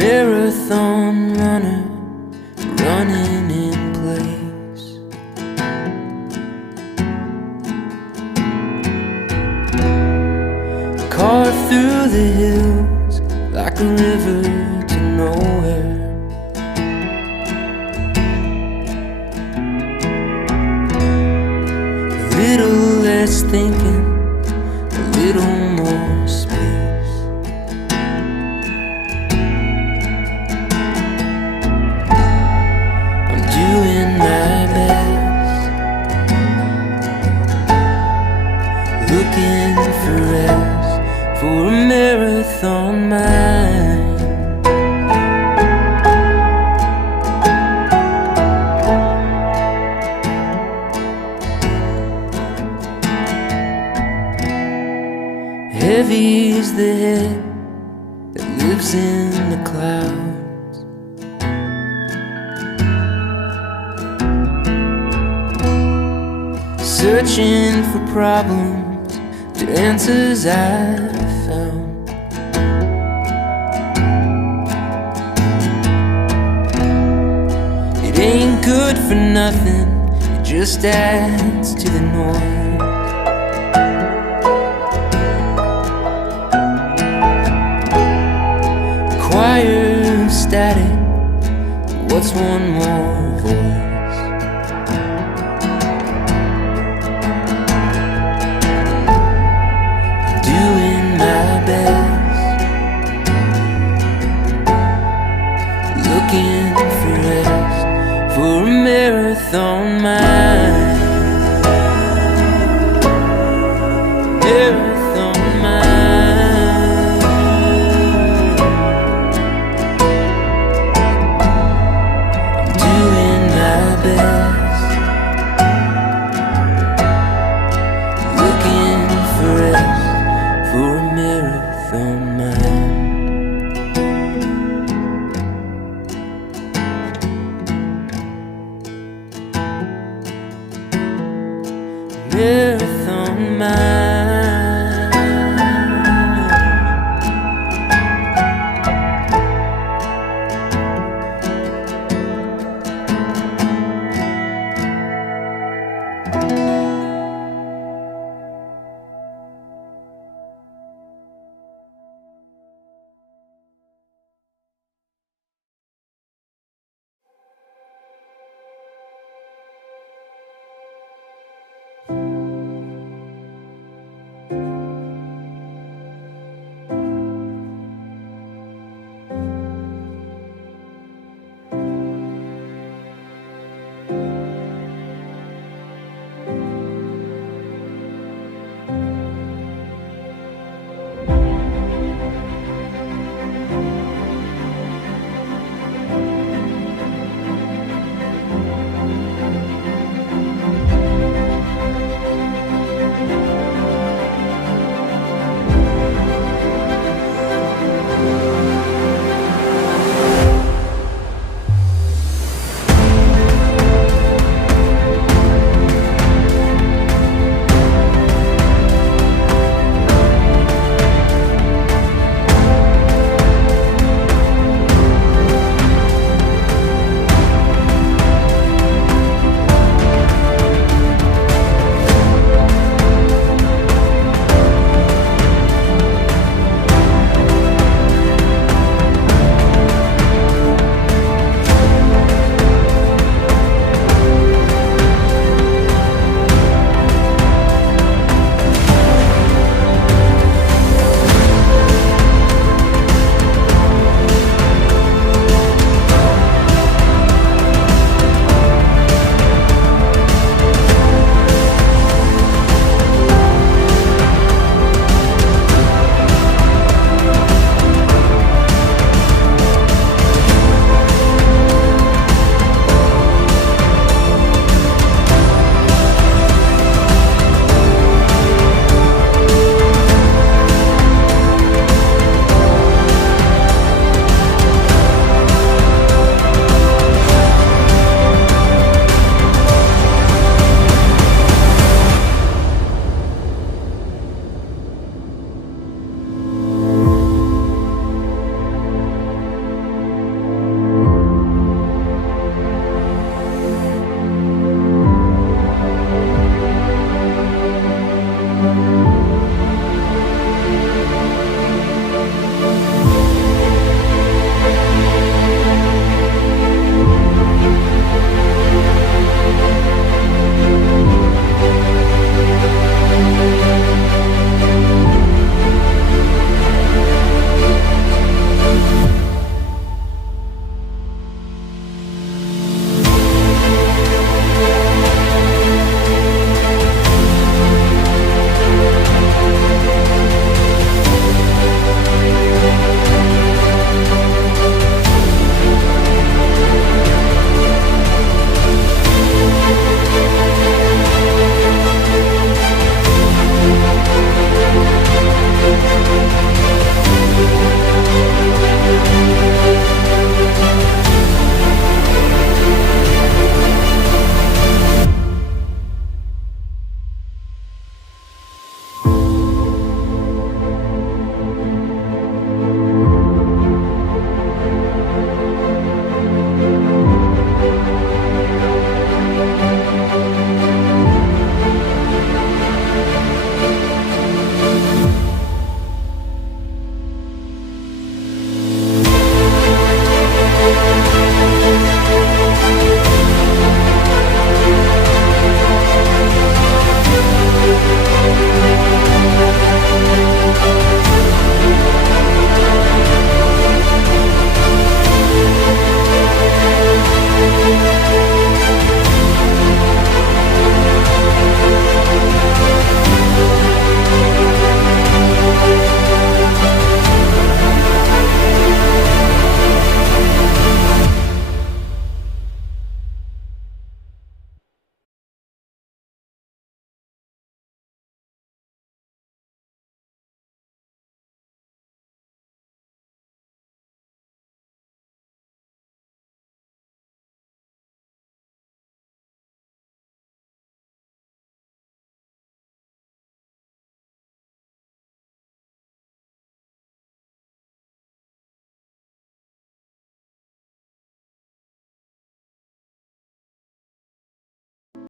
Marathon runner running in place. Carved through the hills like a river to nowhere. A little less thinking, a little more space. I'm doing my best, looking for rest, for a marathon mind. Heavy's the head that lives in the clouds. Searching for problems to answers I've found. It ain't good for nothing, it just adds to the noise. Choir of static, what's one more voice? Doing my best, looking for rest, for a marathon mind. Marathon mind. I'm doing my best, looking for rest, for a marathon mind. Marathon mind. you.